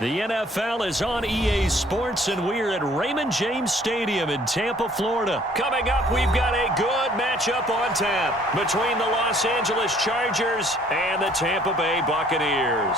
The NFL is on EA Sports, and we're at Raymond James Stadium in Tampa, Florida. Coming up, we've got a good matchup on tap between the Los Angeles Chargers and the Tampa Bay Buccaneers.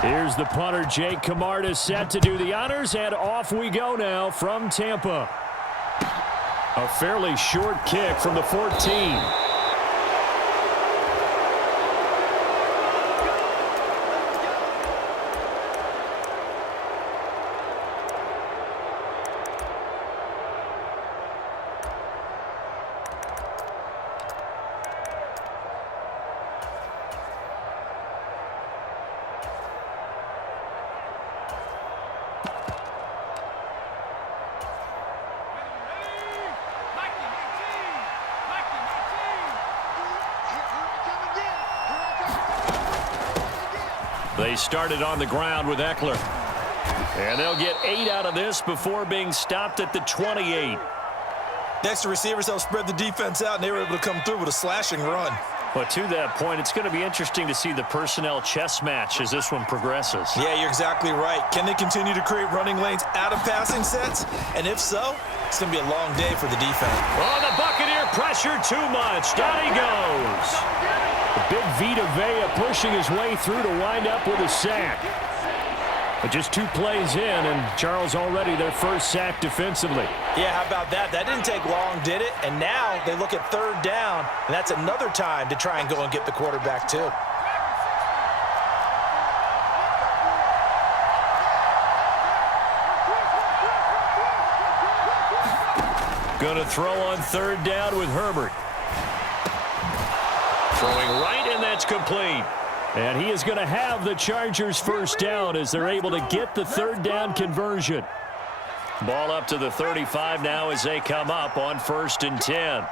Here's the punter, Jake Camarda, set to do the honors, and off we go now from Tampa. A fairly short kick from the 14. They started on the ground with Eckler. And they'll get 8 out of this before being stopped at the 28. Next, the receivers help spread the defense out, and they were able to come through with a slashing run. But to that point, it's going to be interesting to see the personnel chess match as this one progresses. Yeah, you're exactly right. Can they continue to create running lanes out of passing sets? And if so, it's going to be a long day for the defense. Oh, the Buccaneer pressure too much. Down he goes. The big Vita Vea pushing his way through to wind up with a sack. But just 2 plays in, and Charles already their first sack defensively. Yeah, how about that? That didn't take long, did it? And now they look at 3rd down, and that's another time to try and go and get the quarterback too. Going to throw on 3rd down with Herbert. Throwing right, and that's complete. And he is going to have the Chargers first down as they're able to get the 3rd down conversion. Ball up to the 35 now as they come up on 1st and 10.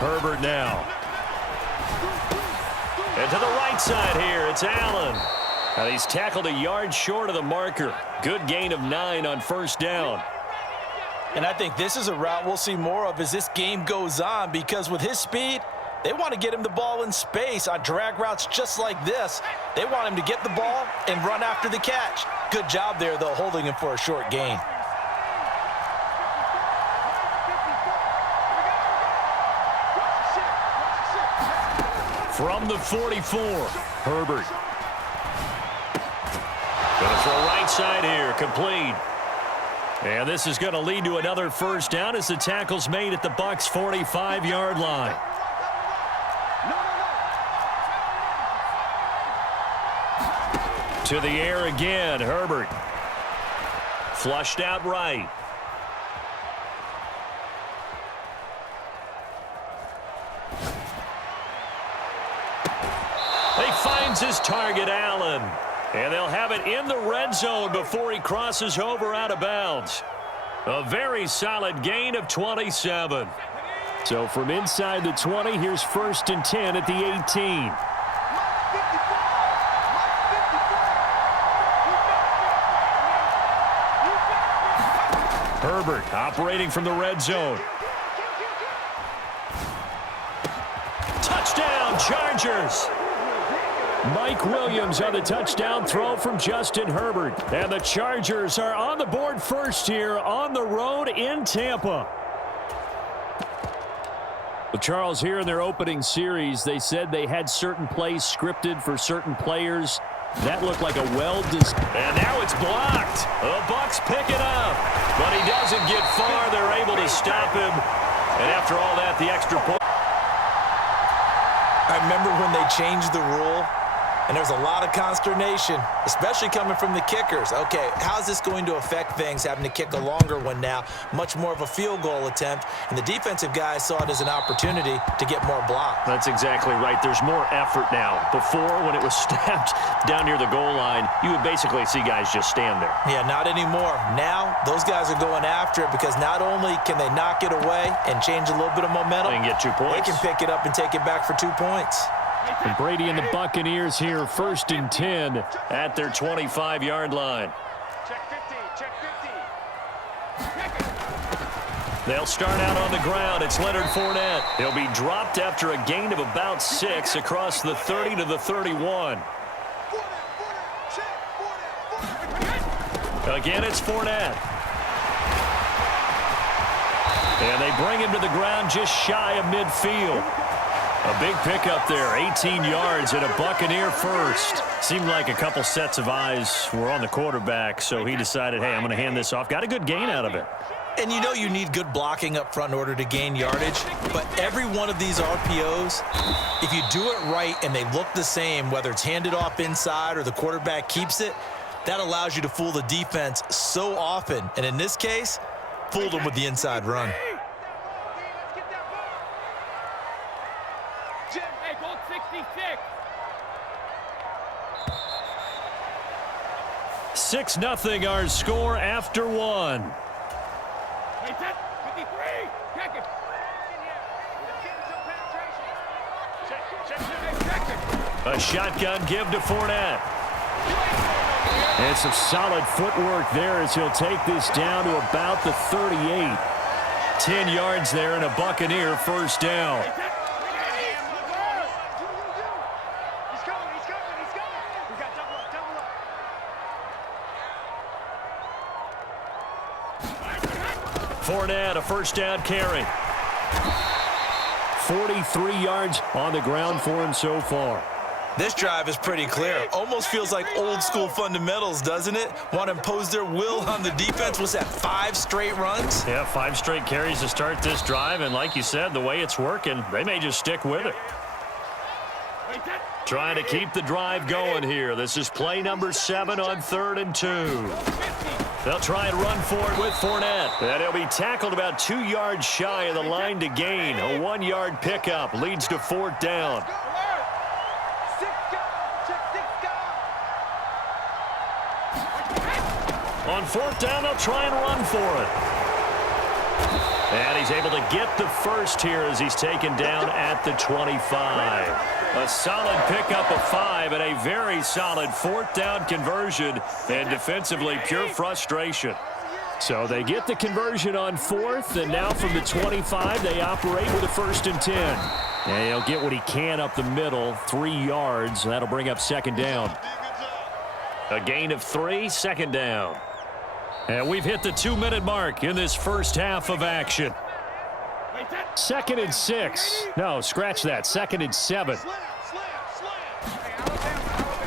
Herbert now. And to the right side here, it's Allen. Now he's tackled a yard short of the marker. Good gain of 9 on 1st down. And I think this is a route we'll see more of as this game goes on, because with his speed, they want to get him the ball in space on drag routes just like this. They want him to get the ball and run after the catch. Good job there, though, holding him for a short gain. From the 44, Herbert. Going to throw right side here, complete. And this is going to lead to another first down as the tackle's made at the Bucs' 45-yard line. To the air again, Herbert. Flushed out right. He finds his target, Allen. And they'll have it in the red zone before he crosses over out of bounds. A very solid gain of 27. So from inside the 20, here's 1st and 10 at the 18. Herbert operating from the red zone. Touchdown, Chargers! Mike Williams on the touchdown throw from Justin Herbert. And the Chargers are on the board first here on the road in Tampa. Well, Charles, here in their opening series, they said they had certain plays scripted for certain players. That looked like a well-designed. And now it's blocked. The Bucs pick it up. But he doesn't get far. They're able to stop him. And after all that, the extra point. I remember when they changed the rule And there's a lot of consternation, especially coming from the kickers. Okay, how's this going to affect things, having to kick a longer one now, much more of a field goal attempt, and the defensive guys saw it as an opportunity to get more block. That's exactly right. There's more effort now. Before, when it was snapped down near the goal line, you would basically see guys just stand there. Yeah, not anymore. Now, those guys are going after it because not only can they knock it away and change a little bit of momentum, they can get 2 points. They can pick it up and take it back for 2 points. And Brady and the Buccaneers here, 1st and 10 at their 25-yard line. Check 50, check 50. They'll start out on the ground. It's Leonard Fournette. He'll be dropped after a gain of about 6 across the 30 to the 31. Again, it's Fournette. And they bring him to the ground just shy of midfield. A big pickup there, 18 yards and a Buccaneer first. Seemed like a couple sets of eyes were on the quarterback, so he decided, hey, I'm going to hand this off. Got a good gain out of it. And you know you need good blocking up front in order to gain yardage, but every one of these RPOs, if you do it right and they look the same, whether it's handed off inside or the quarterback keeps it, that allows you to fool the defense so often. And in this case, fooled them with the inside run. 6-0 our score after 1. A shotgun give to Fournette. And some solid footwork there as he'll take this down to about the 38. 10 yards there and a Buccaneer first down. Fournette, a first down carry. 43 yards on the ground for him so far. This drive is pretty clear. Almost feels like old school fundamentals, doesn't it? Want to impose their will on the defense. Was that 5 straight runs? Yeah, 5 straight carries to start this drive. And like you said, the way it's working, they may just stick with it. Trying to keep the drive going here. This is play number 7 on 3rd and 2. They'll try and run for it with Fournette. And he'll be tackled about 2 yards shy of the line to gain. A 1-yard pickup leads to 4th down. On 4th down, they'll try and run for it. And he's able to get the first here as he's taken down at the 25. A solid pickup of 5 and a very solid 4th down conversion. And defensively, pure frustration. So they get the conversion on 4th, and now from the 25, they operate with a 1st and 10. And he'll get what he can up the middle, 3 yards. That'll bring up 2nd down. A gain of 3, 2nd down. And we've hit the 2-minute mark in this first half of action. 2nd and 6. No, scratch that. 2nd and 7.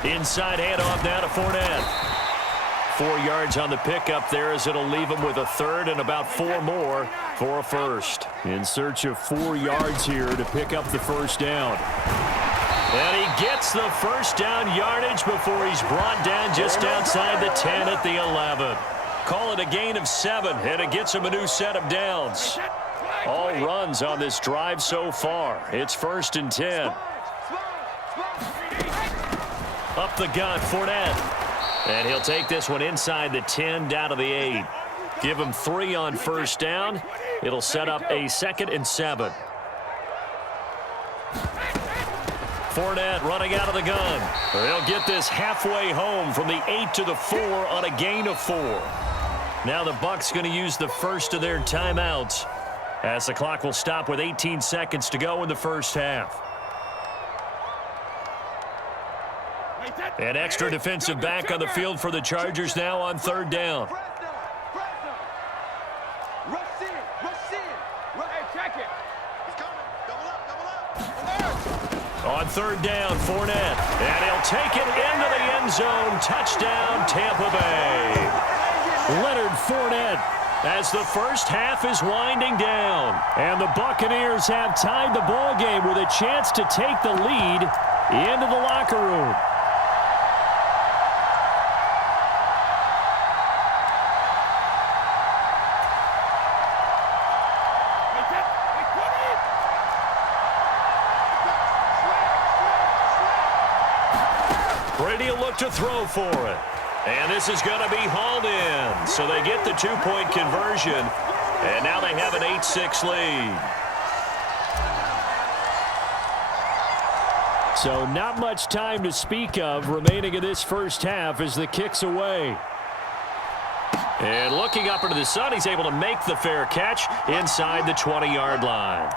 Inside handoff now to Fournette. 4 yards on the pickup there as it'll leave him with a 3rd and about 4 more for a first. In search of 4 yards here to pick up the first down. And he gets the first down yardage before he's brought down just outside the 10 at the 11. Call it a gain of 7, and it gets him a new set of downs. All runs on this drive so far. It's 1st and 10. Up the gut, Fournette. And he'll take this one inside the 10 down to the 8. Give him 3 on first down. It'll set up a 2nd and 7. Fournette running out of the gun. They'll get this halfway home from the 8 to the 4 on a gain of 4. Now the Bucs going to use the first of their timeouts as the clock will stop with 18 seconds to go in the first half. An extra defensive back on the field for the Chargers now on 3rd down. On 3rd down, Fournette. And he'll take it into the end zone. Touchdown, Tampa Bay. Leonard Fournette as the first half is winding down. And the Buccaneers have tied the ball game with a chance to take the lead into the locker room. Brady will look to throw for it. And this is going to be hauled in. So they get the 2-point conversion. And now they have an 8-6 lead. So not much time to speak of remaining in this first half as the kick's away. And looking up into the sun, he's able to make the fair catch inside the 20-yard line.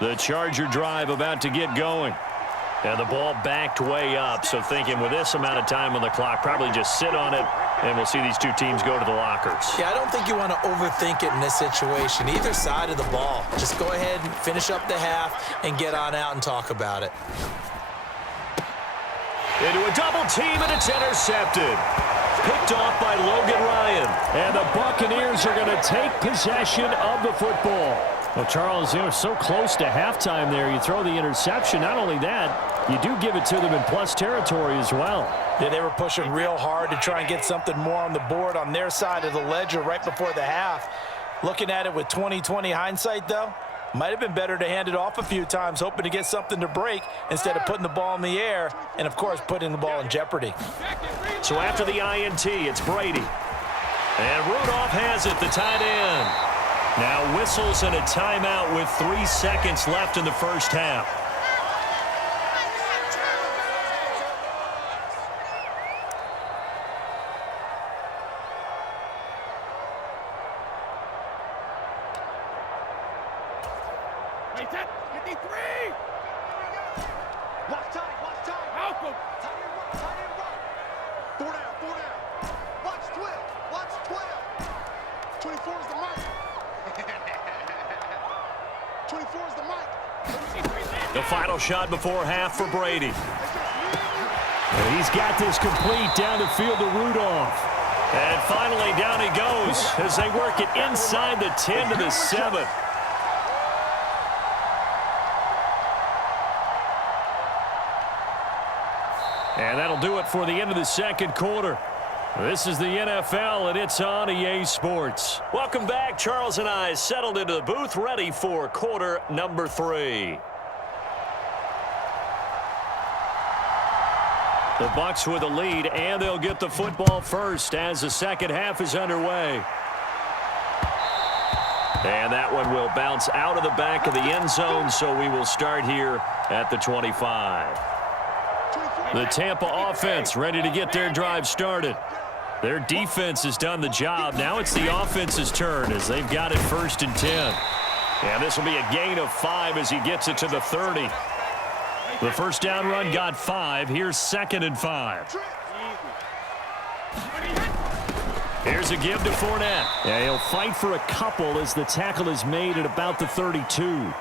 The Charger drive about to get going. And the ball backed way up, so thinking with this amount of time on the clock, probably just sit on it, and we'll see these two teams go to the lockers. Yeah, I don't think you want to overthink it in this situation. Either side of the ball. Just go ahead and finish up the half and get on out and talk about it. Into a double team, and it's intercepted. Picked off by Logan Ryan. And the Buccaneers are going to take possession of the football. Well, Charles, they were so close to halftime there. You throw the interception. Not only that, you do give it to them in plus territory as well. Yeah, they were pushing real hard to try and get something more on the board on their side of the ledger right before the half. Looking at it with 20/20 hindsight, though, might have been better to hand it off a few times, hoping to get something to break instead of putting the ball in the air and, of course, putting the ball in jeopardy. So after the INT, it's Brady. And Rudolph has it, the tight end. Now whistles and a timeout with 3 seconds left in the first half. The final shot before half for Brady. And he's got this complete down the field to Rudolph. And finally down he goes as they work it inside the 10 to the 7. And that'll do it for the end of the second quarter. This is the NFL, and it's on EA Sports. Welcome back. Charles and I settled into the booth, ready for quarter number 3. The Bucs with the lead, and they'll get the football first as the second half is underway. And that one will bounce out of the back of the end zone, so we will start here at the 25. The Tampa offense ready to get their drive started. Their defense has done the job. Now it's the offense's turn as they've got it 1st and 10. And this will be a gain of 5 as he gets it to the 30. The first down run got 5. Here's 2nd and 5. Here's a give to Fournette. Yeah, he'll fight for a couple as the tackle is made at about the 32.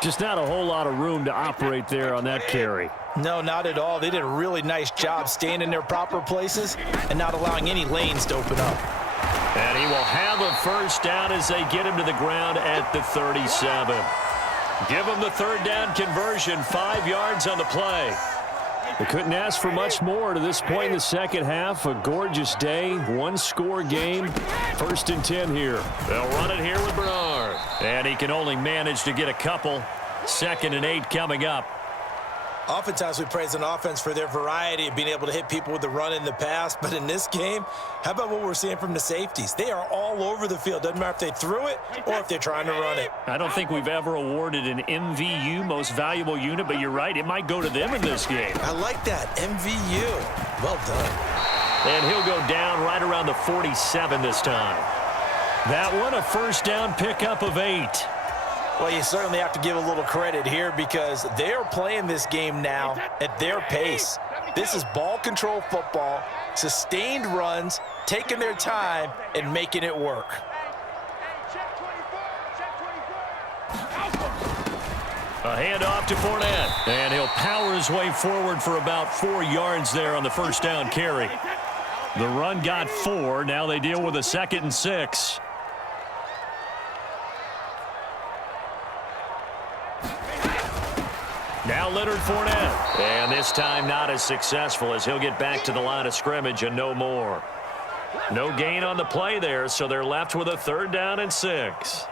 Just not a whole lot of room to operate there on that carry. No, not at all. They did a really nice job staying in their proper places and not allowing any lanes to open up. And he will have a first down as they get him to the ground at the 37. Give him the third down conversion, 5 yards on the play. They couldn't ask for much more to this point in the second half. A gorgeous day, one-score game. 1st and 10 here. They'll run it here with Bernard. And he can only manage to get a couple. 2nd and 8 coming up. Oftentimes we praise an offense for their variety of being able to hit people with the run in the pass. But in this game, how about what we're seeing from the safeties? They are all over the field. Doesn't matter if they threw it or if they're trying to run it. I don't think we've ever awarded an MVU, most valuable unit, but you're right. It might go to them in this game. I like that. MVU. Well done. And he'll go down right around the 47 this time. That one, a first down pickup of 8. Well, you certainly have to give a little credit here because they are playing this game now at their pace. This is ball control football, sustained runs, taking their time, and making it work. A handoff to Fournette. And he'll power his way forward for about 4 yards there on the first down carry. The run got 4. Now they deal with a 2nd and 6. Now Leonard Fournette. And this time not as successful as he'll get back to the line of scrimmage and no more. No gain on the play there, so they're left with a 3rd down and 6.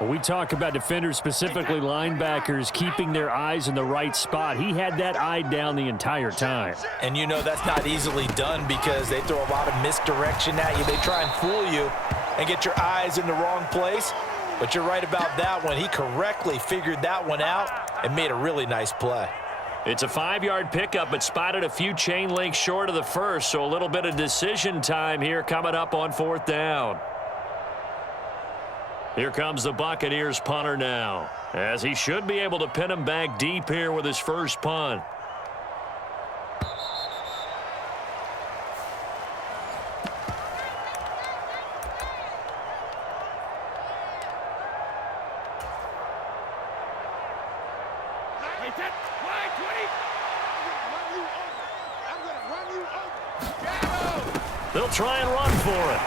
Well, we talk about defenders, specifically linebackers, keeping their eyes in the right spot. He had that eye down the entire time. And you know that's not easily done because they throw a lot of misdirection at you. They try and fool you and get your eyes in the wrong place. But you're right about that one. He correctly figured that one out and made a really nice play. It's a 5-yard pickup, but spotted a few chain links short of the first, so a little bit of decision time here coming up on 4th down. Here comes the Buccaneers punter now, as he should be able to pin him back deep here with his first punt. They'll try and run for it.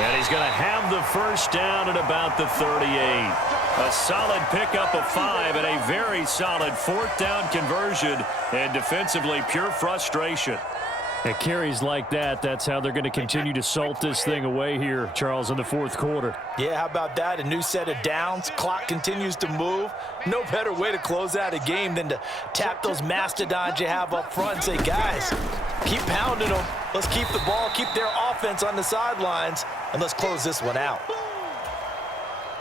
And he's going to have the first down at about the 38. A solid pickup of 5 and a very solid 4th down conversion. And defensively, pure frustration. At carries like that, that's how they're going to continue to salt this thing away here, Charles, in the 4th quarter. Yeah, how about that? A new set of downs. Clock continues to move. No better way to close out a game than to tap those mastodons you have up front and say, guys, keep pounding them. Let's keep the ball, keep their offense on the sidelines, and let's close this one out.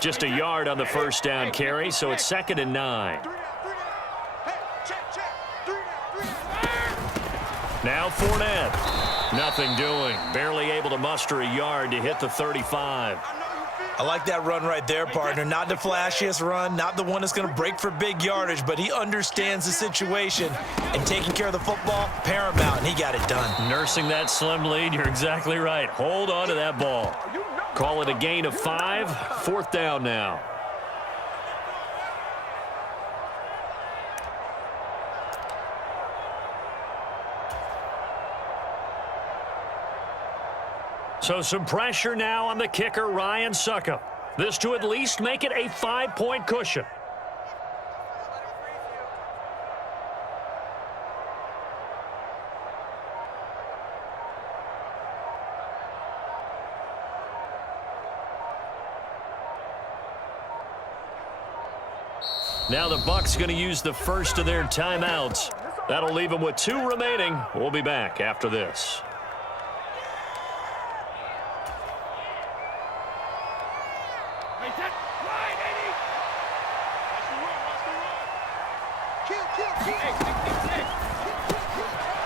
Just a yard on the first down carry, so it's 2nd and 9. Now Fournette. Nothing doing. Barely able to muster a yard to hit the 35. I like that run right there, partner. Not the flashiest run, not the one that's going to break for big yardage, but he understands the situation, and taking care of the football, paramount, and he got it done. Nursing that slim lead, you're exactly right. Hold on to that ball. Call it a gain of 5. 4th down now. So some pressure now on the kicker, Ryan Succop. This to at least make it a 5-point cushion. Now the Bucs going to use the first of their timeouts. That'll leave them with 2 remaining. We'll be back after this.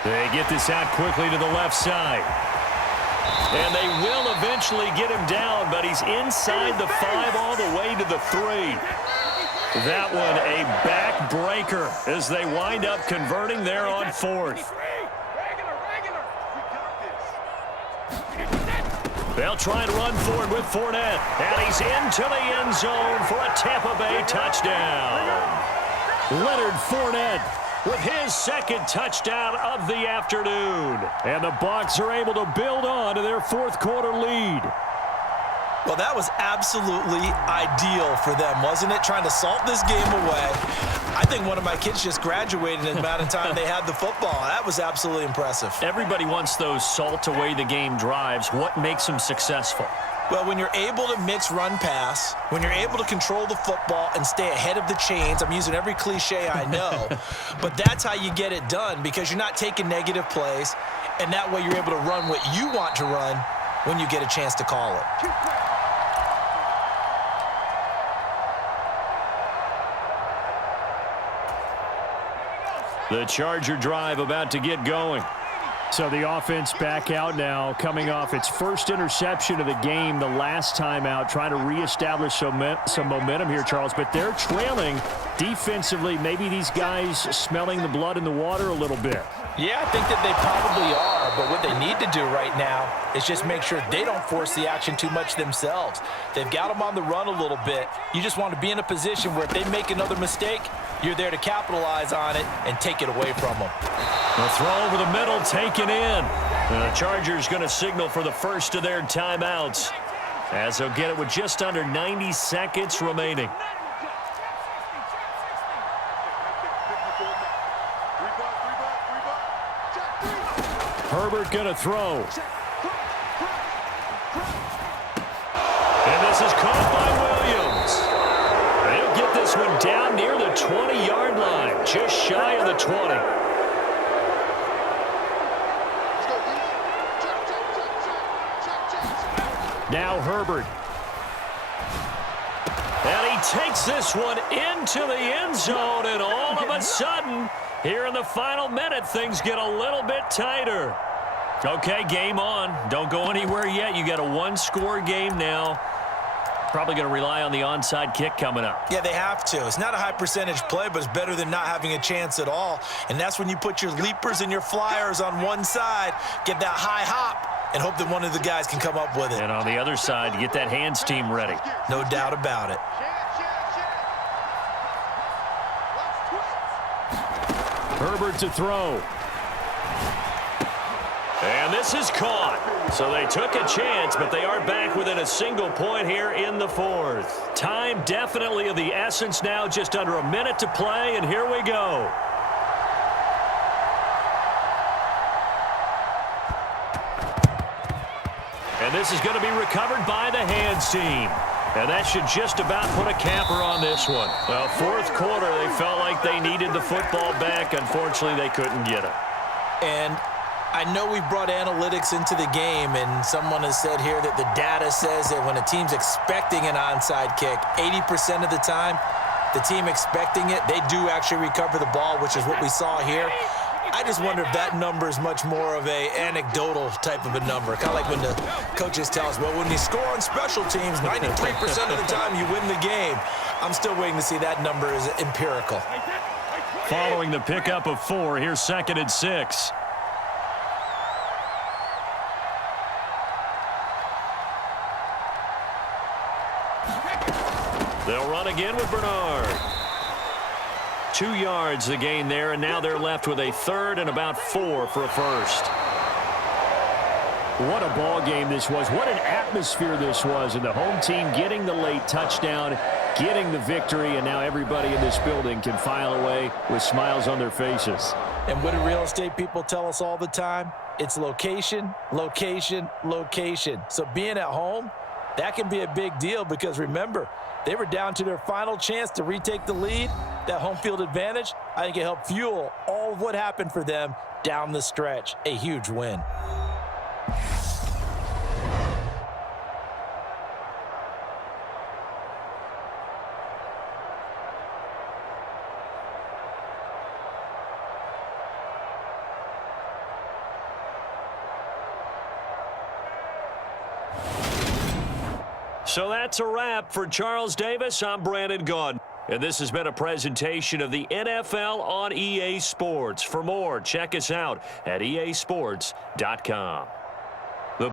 They get this out quickly to the left side. And they will eventually get him down, but he's inside the 5 all the way to the 3. That one a backbreaker as they wind up converting there on 4th. They'll try and run forward with Fournette. And he's into the end zone for a Tampa Bay touchdown. Leonard Fournette with his 2nd touchdown of the afternoon. And the Bucs are able to build on to their 4th quarter lead. Well, that was absolutely ideal for them, wasn't it? Trying to salt this game away. I think one of my kids just graduated in the amount of time they had the football. That was absolutely impressive. Everybody wants those salt away the game drives. What makes them successful? Well, when you're able to mix run-pass, when you're able to control the football and stay ahead of the chains, I'm using every cliche I know, but that's how you get it done because you're not taking negative plays, and that way you're able to run what you want to run when you get a chance to call it. The Charger drive about to get going. So the offense back out now, coming off its first interception of the game the last time out, trying to reestablish some momentum here, Charles. But they're trailing defensively. Maybe these guys smelling the blood in the water a little bit. Yeah, I think that they probably are, but what they need to do right now is just make sure they don't force the action too much themselves. They've got them on the run a little bit. You just want to be in a position where if they make another mistake, you're there to capitalize on it and take it away from them. The throw over the middle taken in. The Chargers going to signal for the first of their timeouts as they'll get it with just under 90 seconds remaining. Herbert going to throw. And this is caught by Williams. They'll get this one down near the 20-yard line, just shy of the 20. Now Herbert. And he takes this one into the end zone, and all of a sudden, here in the final minute, things get a little bit tighter. Okay, game on. Don't go anywhere yet. You got a one-score game now. Probably going to rely on the onside kick coming up. Yeah, they have to. It's not a high percentage play, but it's better than not having a chance at all. And that's when you put your leapers and your flyers on one side, get that high hop, and hope that one of the guys can come up with it. And on the other side, get that hands team ready. No doubt about it. Herbert to throw. And this is caught. So they took a chance, but they are back within a single point here in the fourth. Time definitely of the essence now, just under a minute to play, and here we go. And this is going to be recovered by the hands team. And that should just about put a capper on this one. Well, fourth quarter, they felt like they needed the football back. Unfortunately, they couldn't get it. And I know we brought analytics into the game, and someone has said here that the data says that when a team's expecting an onside kick, 80% of the time, the team expecting it, they do actually recover the ball, which is what we saw here. I just wonder if that number is much more of a anecdotal type of a number. Kind of like when the coaches tell us, well, when you score on special teams, 93% of the time you win the game. I'm still waiting to see that number is empirical. Following the pickup of 4, here's 2nd and 6. They'll run again with Bernard. 2 yards the gain there, and now they're left with a third and about 4 for a first. What a ball game this was. What an atmosphere this was. And the home team getting the late touchdown, getting the victory, and now everybody in this building can file away with smiles on their faces. And what do real estate people tell us all the time? It's location, location, location. So being at home, that can be a big deal because, remember, they were down to their final chance to retake the lead. That home field advantage, I think it helped fuel all of what happened for them down the stretch. A huge win. So that's a wrap for Charles Davis. I'm Brandon Gaudin. And this has been a presentation of the NFL on EA Sports. For more, check us out at easports.com.